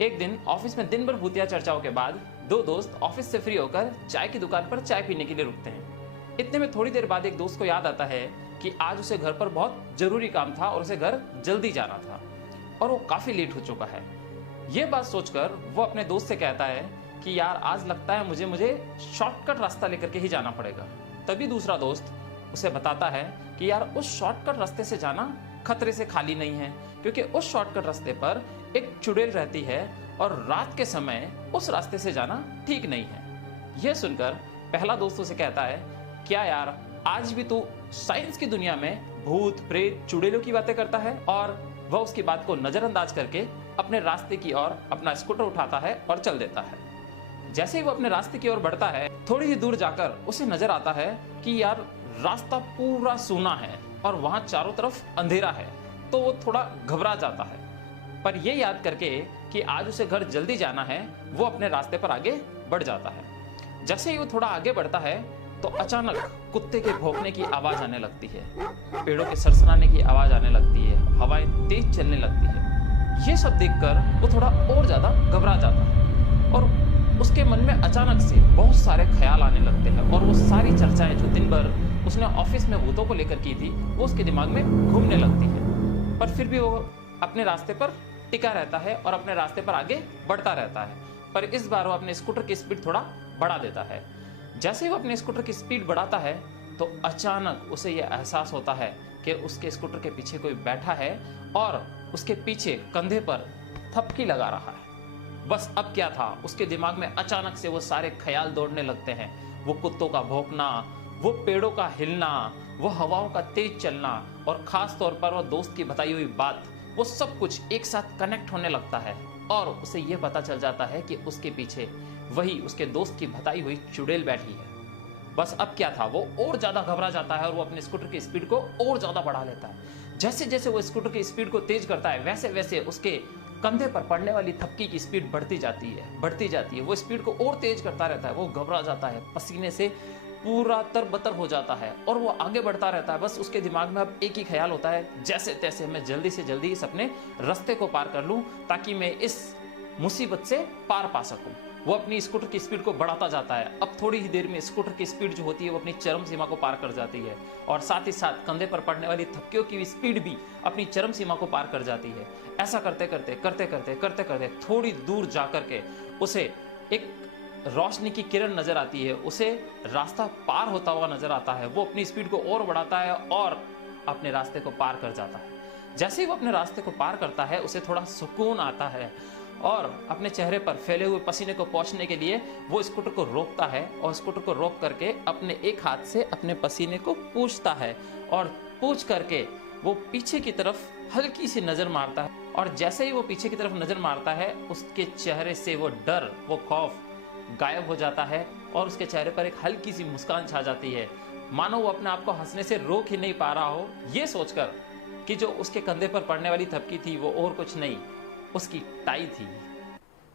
एक दिन ऑफिस में दिन भर भूतिया चर्चाओं के बाद दो दोस्त ऑफिस से फ्री होकर चाय की दुकान पर चाय पीने के लिए रुकते हैं। इतने में थोड़ी देर बाद एक दोस्त को याद आता है कि आज उसे घर पर बहुत जरूरी काम था और उसे घर जल्दी जाना था और वो काफी लेट हो चुका है। ये बात सोचकर वो अपने दोस्त से कहता है कि यार आज लगता है मुझे शॉर्टकट रास्ता लेकर के ही जाना पड़ेगा। तभी दूसरा दोस्त उसे बताता है कि यार उस शॉर्टकट रास्ते से जाना खतरे से खाली नहीं है, क्योंकि उस शॉर्टकट रास्ते पर एक चुड़ैल रहती है और रात के समय उस रास्ते से जाना ठीक नहीं है। यह सुनकर पहला दोस्त उसे कहता है, क्या यार आज भी तू साइंस की दुनिया में भूत प्रेत चुड़ैलों की बातें करता है? और वह उसकी बात को नजरअंदाज करके अपने रास्ते की ओर अपना स्कूटर उठाता है और चल देता है। जैसे ही वो अपने रास्ते की ओर बढ़ता है, थोड़ी ही दूर जाकर उसे नजर आता है कि यार रास्ता पूरा सूना है और वहां चारों तरफ अंधेरा है। तो वो थोड़ा घबरा जाता है, पर यह याद करके कि आज उसे घर जल्दी जाना है, वो अपने रास्ते पर आगे बढ़ जाता है। जैसे ही वो थोड़ा आगे बढ़ता है तो अचानक कुत्ते के भौंकने की आवाज आने लगती है, पेड़ों के सरसराने की आवाज आने लगती है, हवाएं तेज चलने लगती है। ये सब देखकर वो थोड़ा और ज्यादा घबरा जाता है और उसके मन में अचानक से बहुत सारे ख्याल आने लगते हैं और वो सारी चर्चाएं जो दिन भर उसने ऑफिस में भूतों को लेकर की थी वो उसके दिमाग में घूमने लगती है। पर फिर भी वो अपने रास्ते पर टिका रहता है और अपने रास्ते पर आगे बढ़ता रहता है। पर इस बार वो अपने स्कूटर की स्पीड थोड़ा बढ़ा देता है। जैसे ही वो अपने स्कूटर की स्पीड बढ़ाता है तो अचानक उसे यह एहसास होता है कि उसके स्कूटर के पीछे कोई बैठा है और उसके पीछे कंधे पर थपकी लगा रहा है। बस अब क्या था, उसके दिमाग में अचानक से वो सारे ख्याल दौड़ने लगते हैं। वो कुत्तों का भौंकना, वो पेड़ों का हिलना, वो हवाओं का तेज चलना और खास तौर पर वो दोस्त की बताई हुई बात, वो सब कुछ एक साथ कनेक्ट होने लगता है और उसे यह पता चल जाता है कि उसके पीछे वही उसके दोस्त की बताई हुई चुड़ैल बैठी है। बस अब क्या था, वो और ज्यादा घबरा जाता है और वो अपने स्कूटर की स्पीड को और ज्यादा बढ़ा लेता है। जैसे जैसे वो स्कूटर की स्पीड को तेज करता है वैसे वैसे उसके कंधे पर पड़ने वाली थपकी की स्पीड बढ़ती जाती है। वो स्पीड को और तेज करता रहता है। वो घबरा जाता है, पसीने से पूरा तरबतर हो जाता है और वो आगे बढ़ता रहता है। बस उसके दिमाग में अब एक ही ख्याल होता है, जैसे तैसे मैं जल्दी से जल्दी इस अपने रास्ते को पार कर लूं ताकि मैं इस मुसीबत से पार पा सकूं। वो अपनी स्कूटर की स्पीड को बढ़ाता जाता है। अब थोड़ी ही देर में स्कूटर की स्पीड जो होती है वो अपनी चरम सीमा को पार कर जाती है और साथ ही साथ कंधे पर पड़ने वाली थपकियों की स्पीड भी अपनी चरम सीमा को पार कर जाती है। ऐसा करते करते थोड़ी दूर जाकर के उसे एक रोशनी की किरण नजर आती है। उसे रास्ता पार होता हुआ नजर आता है। वो अपनी स्पीड को और बढ़ाता है और अपने रास्ते को पार कर जाता है। जैसे ही वो अपने रास्ते को पार करता है उसे थोड़ा सुकून आता है और अपने चेहरे पर फैले हुए पसीने को पोंछने के लिए वो स्कूटर को रोकता है और स्कूटर को रोक करके अपने एक हाथ से अपने पसीने को पोंछता है और पोंछ करके वो पीछे की तरफ हल्की सी नजर मारता है। और जैसे ही वो पीछे की तरफ नजर मारता है उसके चेहरे से वो डर, वो खौफ गायब हो जाता है और उसके चेहरे पर एक हल्की सी मुस्कान छा जाती है, मानो वो अपने आप को हंसने से रोक ही नहीं पा रहा हो, ये सोचकर कि जो उसके कंधे पर पड़ने वाली थपकी थी वो और कुछ नहीं, उसकी टाई थी।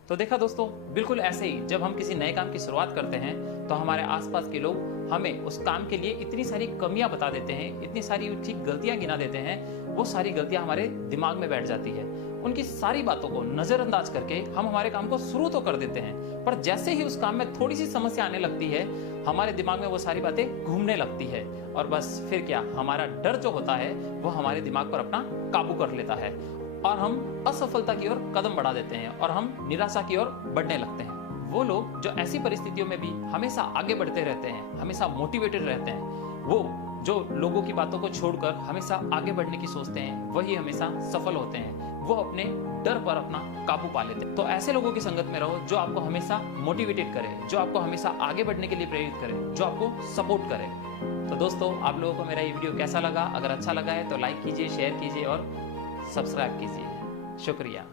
तो देखा दोस्तों, बिल्कुल ऐसे ही जब हम किसी नए काम की शुरुआत करते हैं तो हमारे आसपास के लोग हमें उस काम के लिए इतनी सारी कमियां बता देते हैं, इतनी सारी उनकी गलतियां गिना देते हैं। वो सारी गलतियां हमारे दिमाग में बैठ जाती है। उनकी सारी बातों को नजरअंदाज करके हम हमारे काम को शुरू तो कर देते हैं, पर जैसे ही उस काम में थोड़ी सी समस्या आने लगती है हमारे दिमाग में वो सारी बातें घूमने लगती है और बस फिर क्या, हमारा डर जो होता है वो हमारे दिमाग पर अपना काबू कर लेता है और हम असफलता की ओर कदम बढ़ा देते हैं और हम निराशा की ओर बढ़ने लगते हैं। वो लोग जो ऐसी परिस्थितियों में भी हमेशा आगे बढ़ते रहते हैं, हमेशा मोटिवेटेड रहते हैं, वो जो लोगों की बातों को छोड़कर हमेशा आगे बढ़ने की सोचते हैं, वही हमेशा सफल होते हैं। वो अपने डर पर अपना काबू पा लेते हैं। तो ऐसे लोगों की संगत में रहो जो आपको हमेशा मोटिवेटेड करे, जो आपको हमेशा आगे बढ़ने के लिए प्रेरित करे, जो आपको सपोर्ट करे। तो दोस्तों, आप लोगों को मेरा ये वीडियो कैसा लगा? अगर अच्छा लगा है तो लाइक कीजिए, शेयर कीजिए और सब्सक्राइब कीजिए। शुक्रिया।